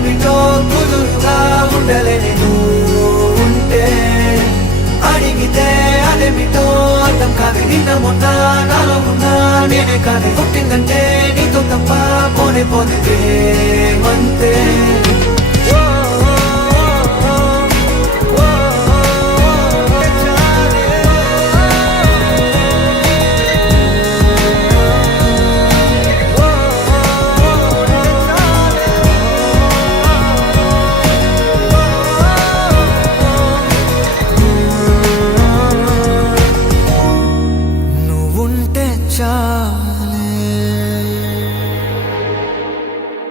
అదేమిటో కుదురుగా ఉండలేని నువ్వు ఉంటే అడిగితే అదేమిటో అర్థం కాదు నిన్న మొన్న నాలో ఉన్నా నేనే కాదు పుట్టిందంటే నీతో తప్ప పోనే పోనిదే మంతే